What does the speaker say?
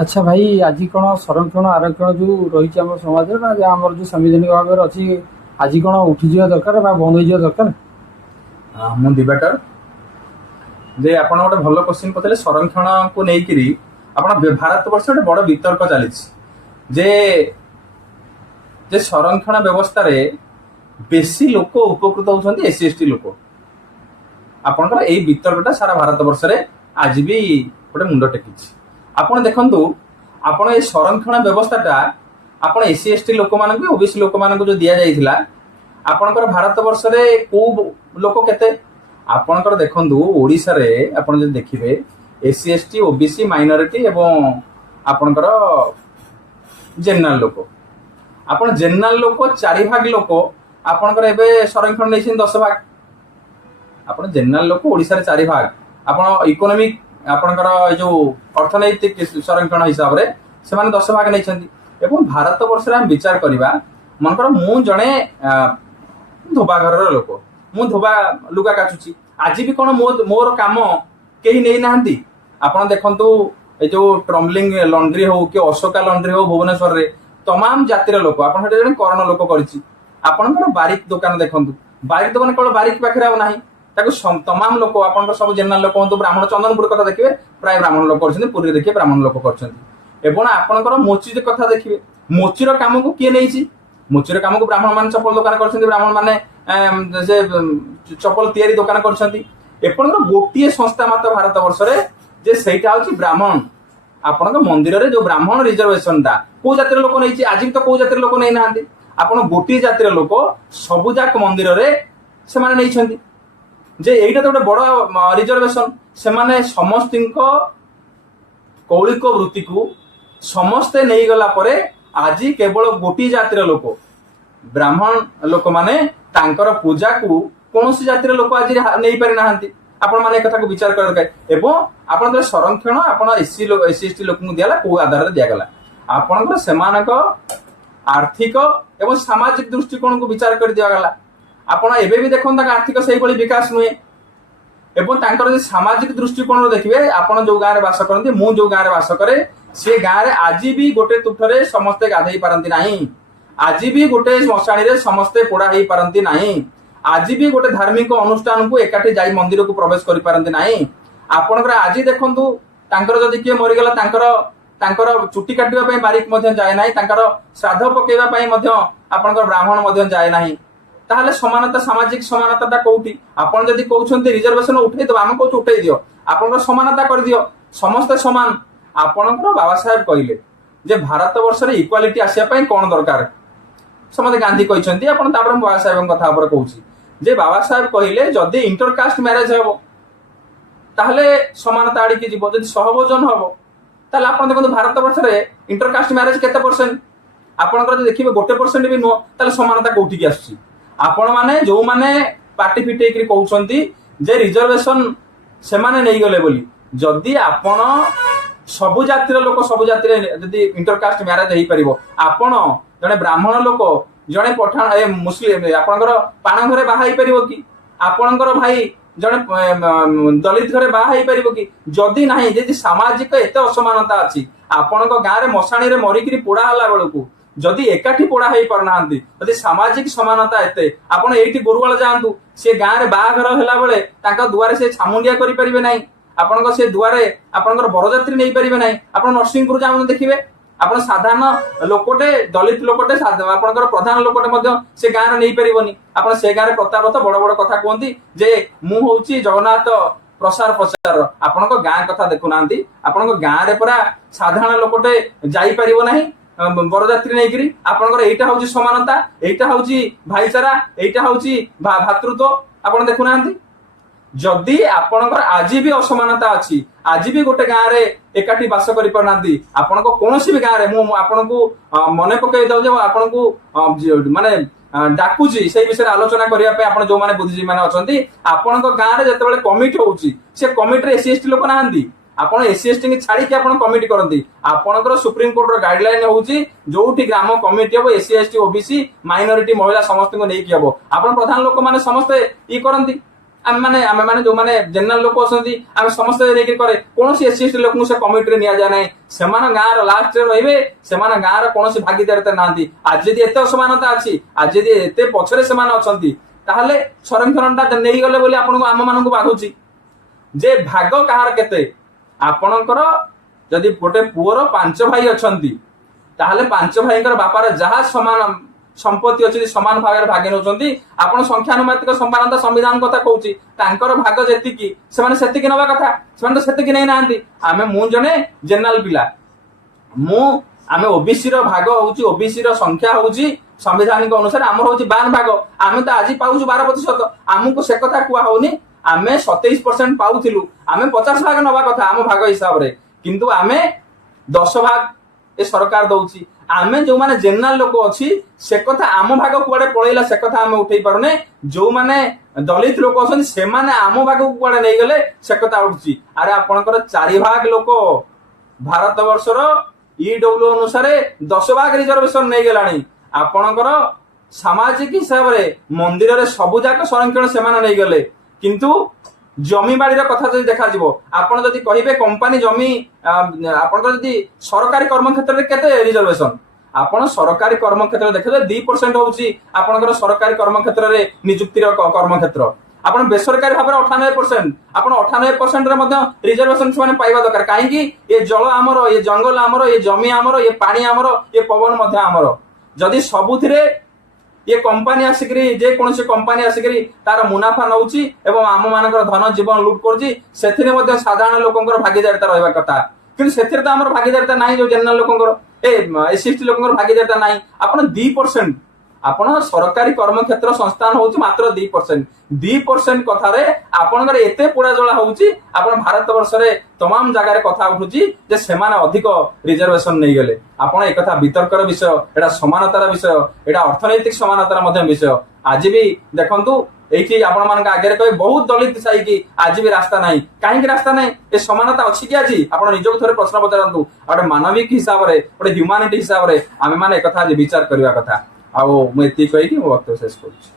ଆଚ୍ଛା ଭାଇ, ଆଜି କ'ଣ ସଂରକ୍ଷଣ ଆରକ୍ଷଣ ଯେଉଁ ରହିଛି ଆମ ସମାଜରେ ବା ଯାହା ଆମର ଯେଉଁ ସାମ୍ବିଧାନିକ ଭାବରେ ଅଛି, ଆଜି କ'ଣ ଉଠିଯିବା ଦରକାର ବା ବନ୍ଦ ହେଇଯିବା ଦରକାର? ମୁଁ ଦିବାକର ଯେ ଆପଣ ଗୋଟେ ଭଲ କ୍ୱେଶ୍ଚିନ୍ ପଚାରିଲେ ସଂରକ୍ଷଣକୁ ନେଇକିରି। ଆପଣ ଭାରତ ବର୍ଷ ଗୋଟେ ବଡ଼ ବିତର୍କ ଚାଲିଛି ଯେ ଯେ ସଂରକ୍ଷଣ ବ୍ୟବସ୍ଥାରେ ବେଶୀ ଲୋକ ଉପକୃତ ହଉଛନ୍ତି ଏସି ଏସଟି ଲୋକ। ଆପଣଙ୍କର ଏଇ ବିତର୍କଟା ସାରା ଭାରତ ବର୍ଷରେ ଆଜି ବି ଗୋଟେ ମୁଣ୍ଡ ଟେକିଛି। ଆପଣ ଦେଖନ୍ତୁ, ଆପଣ ଏଇ ସଂରକ୍ଷଣ ବ୍ୟବସ୍ଥାଟା ଆପଣ ଏସି ଏସଟି ଲୋକମାନଙ୍କୁ ଓବିସି ଲୋକମାନଙ୍କୁ ଯୋଉ ଦିଆଯାଇଥିଲା, ଆପଣଙ୍କର ଭାରତ ବର୍ଷରେ କୋଉ ଲୋକ କେତେ? ଆପଣଙ୍କର ଦେଖନ୍ତୁ ଓଡ଼ିଶାରେ ଆପଣ ଯଦି ଦେଖିବେ ଏସି ଏସଟି ଓବିସି ମାଇନରିଟି ଏବଂ ଆପଣଙ୍କର ଜେନେରାଲ ଲୋକ, ଆପଣ ଜେନେରାଲ ଲୋକ 4 ଭାଗ ଲୋକ ଆପଣଙ୍କର ଏବେ ସଂରକ୍ଷଣ ନେଇଛନ୍ତି 10 ଭାଗ। ଆପଣ ଜେନେରାଲ ଲୋକ ଓଡ଼ିଶାରେ 4 ଭାଗ, ଆପଣ ଇକୋନୋମିକ ଆପଣଙ୍କର ଏ ଯୋଉ ଅର୍ଥନୈତିକ ସଂରକ୍ଷଣ ହିସାବରେ ସେମାନେ 10 ଭାଗ ନେଇଛନ୍ତି। ଏବଂ ଭାରତ ବର୍ଷରେ ଆମେ ବିଚାର କରିବା, ମନେକର ମୁଁ ଜଣେ ଧୋବା ଘରର ଲୋକ, ମୁଁ ଧୋବା ଲୁଗା କାଚୁଛି, ଆଜି ବି କ'ଣ ମୋର କାମ କେହି ନେଇନାହାନ୍ତି? ଆପଣ ଦେଖନ୍ତୁ ଏ ଯୋଉ ଟ୍ରମ୍ବଲିଂ ଲଣ୍ଡ୍ରି ହଉ କି ଅଶୋକା ଲଣ୍ଡ୍ରି ହଉ ଭୁବନେଶ୍ୱରରେ ତମାମ ଜାତିର ଲୋକ, ଆପଣ ସେଠି ଜଣେ କରଣ ଲୋକ କରିଛି। ଆପଣଙ୍କର ବାରିକ ଦୋକାନ ଦେଖନ୍ତୁ, ବାରିକ ଦୋକାନ କେବଳ ବାରିକ ପାଖରେ ଆଉ ନାହିଁ, ତାକୁ ତମାମ ଲୋକ ଆପଣଙ୍କର ସବୁ ଜେନେରାଲ ଲୋକ ହୁଅନ୍ତୁ, ବ୍ରାହ୍ମଣ ଚନ୍ଦନପୁର କଥା ଦେଖିବେ ପ୍ରାୟ ବ୍ରାହ୍ମଣ ଲୋକ କରିଛନ୍ତି, ପୁରୀରେ ଦେଖିବେ ବ୍ରାହ୍ମଣ ଲୋକ କରିଛନ୍ତି। ଏବଂ ଆପଣଙ୍କର ମୋଚି କଥା ଦେଖିବେ, ମୋଚିର କାମକୁ କିଏ ନେଇଛି? ମୋଚିର କାମକୁ ବ୍ରାହ୍ମଣ ମାନେ ଚପଲ ଦୋକାନ କରିଛନ୍ତି, ବ୍ରାହ୍ମଣ ମାନେ ସେ ଚପଲ ତିଆରି ଦୋକାନ କରିଛନ୍ତି। ଏପର୍ଯ୍ୟନ୍ତ ଗୋଟିଏ ସଂସ୍ଥା ମାତ୍ର ଭାରତ ବର୍ଷରେ ଯେ ସେଇଟା ହଉଛି ବ୍ରାହ୍ମଣ। ଆପଣଙ୍କ ମନ୍ଦିରରେ ଯୋଉ ବ୍ରାହ୍ମଣ ରିଜର୍ଭେସନଟା କୋଉ ଜାତିର ଲୋକ ନେଇଛି? ଆଜି ବି ତ କୋଉ ଜାତିର ଲୋକ ନେଇନାହାନ୍ତି। ଆପଣ ଗୋଟିଏ ଜାତିର ଲୋକ ସବୁ ଯାକ ମନ୍ଦିରରେ ସେମାନେ ନେଇଛନ୍ତି, ଯେ ଏଇଟା ତ ଗୋଟେ ବଡ ରିଜର୍ଭେସନ। ସେମାନେ ସମସ୍ତଙ୍କ କୌଳିକ ବୃତ୍ତିକୁ ସମସ୍ତେ ନେଇଗଲା ପରେ ଆଜି କେବଳ ଗୋଟିଏ ଜାତିର ଲୋକ ବ୍ରାହ୍ମଣ ଲୋକମାନେ ତାଙ୍କର ପୂଜାକୁ କୌଣସି ଜାତିର ଲୋକ ଆଜି ନେଇପାରି ନାହାନ୍ତି। ଆପଣ ମାନେ ଏ କଥାକୁ ବିଚାର କରିବା ଦରକାର। ଏବଂ ଆପଣଙ୍କର ସଂରକ୍ଷଣ ଆପଣ ଏସି ଏସଟି ଲୋକଙ୍କୁ ଦିଆଗଲା କୋଉ ଆଧାରରେ ଦିଆଗଲା? ଆପଣଙ୍କର ସେମାନଙ୍କ ଆର୍ଥିକ ଏବଂ ସାମାଜିକ ଦୃଷ୍ଟିକୋଣକୁ ବିଚାର କରି ଦିଆଗଲା। ଆପଣ ଏବେ ବି ଦେଖନ୍ତୁ ତାଙ୍କ ଆର୍ଥିକ ସେଇଭଳି ବିକାଶ ନୁହେଁ। ଏବଂ ତାଙ୍କର ଯଦି ସାମାଜିକ ଦୃଷ୍ଟିକୋଣରୁ ଦେଖିବେ, ଆପଣ ଯୋଉ ଗାଁରେ ବାସ କରନ୍ତି, ମୁଁ ଯୋଉ ଗାଁରେ ବାସ କରେ, ସେ ଗାଁରେ ଆଜି ବି ଗୋଟେ ତୁଠରେ ସମସ୍ତେ ଗାଧେଇ ପାରନ୍ତି ନାହିଁ, ଆଜି ବି ଗୋଟେ ମଶାଣିରେ ସମସ୍ତେ ପୋଡ଼ା ହେଇପାରନ୍ତି ନାହିଁ, ଆଜି ବି ଗୋଟେ ଧାର୍ମିକ ଅନୁଷ୍ଠାନକୁ ଏକାଠି ଯାଇ ମନ୍ଦିରକୁ ପ୍ରବେଶ କରିପାରନ୍ତି ନାହିଁ। ଆପଣଙ୍କର ଆଜି ଦେଖନ୍ତୁ, ତାଙ୍କର ଯଦି କିଏ ମରିଗଲା, ତାଙ୍କର ଚୁଟି କାଟିବା ପାଇଁ ବାରିକ ମଧ୍ୟ ଯାଏ ନାହିଁ, ତାଙ୍କର ଶ୍ରାଦ୍ଧ ପକେଇବା ପାଇଁ ମଧ୍ୟ ଆପଣଙ୍କର ବ୍ରାହ୍ମଣ ମଧ୍ୟ ଯାଏ ନାହିଁ। ତାହେଲେ ସମାନତା, ସାମାଜିକ ସମାନତାଟା କୋଉଠି? ଆପଣ ଯଦି କହୁଛନ୍ତି ରିଜର୍ଭେସନ ଉଠେଇଦବ, ଆମେ କହୁଛୁ ଉଠେଇ ଦିଅ, ଆପଣଙ୍କର ସମାନତା କରିଦିଅ, ସମସ୍ତେ ସମାନ। ଆପଣଙ୍କର ବାବା ସାହେବ କହିଲେ ଯେ ଭାରତ ବର୍ଷରେ ଇକ୍ୱାଲିଟି ଆସିବା ପାଇଁ କ'ଣ ଦରକାର? ସମସ୍ତେ ଗାନ୍ଧୀ କହିଛନ୍ତି। ଆପଣ ତାପରେ ମୁଁ ବାବା ସାହେବଙ୍କ କଥା ଉପରେ କହୁଛି ଯେ ବାବା ସାହେବ କହିଲେ ଯଦି ଇଣ୍ଟରକାଷ୍ଟ ମ୍ୟାରେଜ ହେବ ତାହେଲେ ସମାନତା ଆଡ଼ିକି ଯିବ, ଯଦି ସହଭୋଜନ ହବ ତାହେଲେ ଆପଣ ଦେଖନ୍ତୁ ଭାରତ ବର୍ଷରେ ଇଣ୍ଟରକାଷ୍ଟ ମ୍ୟାରେଜ କେତେ ପରସେଣ୍ଟ? ଆପଣଙ୍କର ଯଦି ଦେଖିବେ 1% ବି ନୁହଁ, ତାହେଲେ ସମାନତା କୋଉଠିକି ଆସୁଛି? ଆପଣ ମାନେ ଯୋଉମାନେ ପାଟି ଫିଟେଇକିରି କହୁଛନ୍ତି ଯେ ରିଜର୍ଭେସନ ସେମାନେ ନେଇଗଲେ ବୋଲି, ଯଦି ଆପଣ ସବୁ ଜାତିର ଲୋକ ସବୁ ଜାତିରେ ଯଦି ଇଣ୍ଟରକାଷ୍ଟ ମ୍ୟାରେଜ ହେଇପାରିବ, ଆପଣ ଜଣେ ବ୍ରାହ୍ମଣ ଲୋକ ଜଣେ ପଠାଣ ମୁସଲିମ ଆପଣଙ୍କର ପାଣ ଘରେ ବାହା ହେଇପାରିବ କି? ଆପଣଙ୍କର ଭାଇ ଜଣେ ଦଳିତ ଘରେ ବାହା ହେଇପାରିବ କି? ଯଦି ନାହିଁ, ଯଦି ସାମାଜିକ ଏତେ ଅସମାନତା ଅଛି, ଆପଣଙ୍କ ଗାଁରେ ମଶାଣିରେ ମରିକିରି ପୋଡ଼ା ହେଲା ବେଳକୁ ଯଦି ଏକାଠି ପୋଡ଼ା ହେଇପାରୁନାହାନ୍ତି, ଯଦି ସାମାଜିକ ସମାନତା ଏତେ, ଆପଣ ଏଇଠି ଗୋରୁଆଳ ଯାଆନ୍ତୁ, ସେ ଗାଁରେ ବାହାଘର ହେଲା ବେଳେ ତାଙ୍କ ଦୁଆରେ ସେ ଛାମୁଣ୍ଡିଆ କରିପାରିବେ ନାହିଁ, ଆପଣଙ୍କ ସେ ଦୁଆରେ ଆପଣଙ୍କର ବରଯାତ୍ରୀ ନେଇପାରିବେ ନାହିଁ। ଆପଣ ନରସିଂହପୁର ଯାଆନ୍ତୁ ଦେଖିବେ, ଆପଣ ସାଧାରଣ ଲୋକଟେ ଦଳିତ ଲୋକଟେ ଆପଣଙ୍କର ପ୍ରଧାନ ଲୋକଟେ ମଧ୍ୟ ସେ ଗାଁରେ ନେଇପାରିବନି। ଆପଣ ସେ ଗାଁରେ ପ୍ରତାପତ ବଡ ବଡ କଥା କୁହନ୍ତି ଯେ ମୁଁ ହଉଛି ଜଗନ୍ନାଥ ପ୍ରସାର ପ୍ରଚାର, ଆପଣଙ୍କ ଗାଁ କଥା ଦେଖୁନାହାନ୍ତି। ଆପଣଙ୍କ ଗାଁରେ ପୁରା ସାଧାରଣ ଲୋକଟେ ଯାଇପାରିବ ନାହିଁ ବରଯାତ୍ରୀ ନେଇକିରି। ଆପଣଙ୍କର ଏଇଟା ହଉଛି ସମାନତା, ଏଇଟା ହଉଛି ଭାଇଚାରା, ଏଇଟା ହଉଛି ଭାତୃତ୍ୱ, ଆପଣ ଦେଖୁନାହାନ୍ତି। ଯଦି ଆପଣଙ୍କର ଆଜି ବି ଅସମାନତା ଅଛି, ଆଜି ବି ଗୋଟେ ଗାଁରେ ଏକାଠି ବାସ କରିପାରୁନାହାନ୍ତି, ଆପଣଙ୍କ କୌଣସି ବି ଗାଁରେ, ମୁଁ ଆପଣଙ୍କୁ ମନେ ପକେଇ ଦଉଛି, ଆପଣଙ୍କୁ ମାନେ ଡାକୁଛି ସେଇ ବିଷୟରେ ଆଲୋଚନା କରିବା ପାଇଁ। ଆପଣ ଯୋଉମାନେ ବୁଦ୍ଧିଜୀବୀ ମାନେ ଅଛନ୍ତି, ଆପଣଙ୍କ ଗାଁରେ ଯେତେବେଳେ କମିଟି ହଉଛି, ସେ କମିଟିରେ ଏସି ଏସଟି ଲୋକ ନାହାନ୍ତି, ଆପଣ ଏସି ଏସଟି କି ଛାଡିକି ଆପଣ କମିଟି କରନ୍ତି। ଆପଣଙ୍କର ସୁପ୍ରିମକୋର୍ଟର ଗାଇଡଲାଇନ ହଉଛି ଯୋଉଠି ଗ୍ରାମ କମିଟି ହବ ଏସି ଏସଟି ଓବିସି ମାଇନରିଟି ମହିଳା ସମସ୍ତଙ୍କୁ ନେଇକି ହବ। ଆପଣ ପ୍ରଧାନ ଲୋକମାନେ ସମସ୍ତେ ଇ କରନ୍ତି, आम मैंने जो मैंने जेनराल लोक अच्छा आम समस्त करे कौन एससी एसटी लोक से कमिटी नि जाए से गाँव लास्ट रे से गाँव कौन भागीदारिता ना आज जदि एत असमानता अच्छी आज जदि एत पछरे से ताहले संरक्षण टा नहीं गले बोली आपन आम मान बाधुची जे भाग कहार केते आपणकर जदि गोटे पुअर 5 भाई अछंती ताहले 5 भाईकर बापार जहाँ समान संपत्ति अच्छी समान भाग में भागी नौकरी आपन संख्यानुपातिक समानता संविधान कथा कहूँ तांकर भाग जेतिकी से नवा कथा से नहीं ना आम मु जने जेनराल पिला आम ओबीसी भाग हूँ ओबीसी संख्या हूँ संवैधानिक अनुसार आम हूँ 52 भाग आम तो आज पाऊँ 12% आमको से कथा कहनी आम 27% पाऊलु आम 50 भाग नवा कथा आम भाग हिसाब से किंतु आम 10 भाग ए सरकार दौची आम जो माने जेनराल लोक अच्छी से कथा आम भाग कुआड़े पलैला से कथा आम उठे पारुने जो माने दलित लोक अच्छे से आम भाग कुआड़े नहीं गले से कथा उठुची अरे आपणकर 4 भाग लोक भारत वर्षर ईडब्ल्यू अनुसार 10 भाग रिजर्वेशन नहीं गलानी आपणकर सामाजिक हिसाब से मंदिर रे सबु जाक संरक्षण से नहीं गले किंतु जमी बाड़ी कथा जो देखा आपन जदि कहिबे कंपनी जमी आपन जदि सरकारी कर्म क्षेत्र में केते रिजर्वेशन आपन सरकारी कर्म क्षेत्र देखिबे 2% होउची आपनकर सरकारी कर्म क्षेत्र रे नियुक्ति कर्म क्षेत्र आपन बेसरकारी भाव 98% आपन 98% रे मध्य रिजर्वेशन से पाइबा दरकार काहेकि ये जल आमर ये जंगल आमर ये जमी आमर ये पानी आमर ये पवन मध्य आमर जदि सबुथिरे ये कंपनी आसिकरी जे कौन कंपनी आसिकरी तार मुनाफा नौची एवं आम मानकर धन जीवन लुट करुची सेथिरे मध्य साधारण लोकंकर भागीदारिता रहबा कथा किंतु सेथिरे तो हमर भागीदारिता नाही जो जनरल लोकंकर एससी एसटी लोकंकर भागीदारिता नाही आपण 2% आपण सरकारी कर्म क्षेत्र संस्थान होची मात्र 2% कथा रे आपनकर एते पुरा जळा होची आपण भारत वर्ष रे तमाम जगह रे कथा उठुची जे सेमाने अधिक रिजर्वेशन नहीं गले आपण एक कथा वितर्कर विषय एटा समानतार विषय एटा अर्थनैतिक समानतार मध्य विषय आज भी देखंतु एठी आपण मान आगे कहे बहुत दलित साई की आज भी रास्ता नहीं कहीं रास्ता नहीं ए समानता अच्छी कि आज आपण निजक थोड़े प्रश्न पचारंतु गोटे मानविक हिसाब रे गोटे ह्यूमानिटी हिसाब रे आमे माने एक कथा विचार करबा कथा आ मु एति कहि कि मो वक्तव्य शेष करूछी।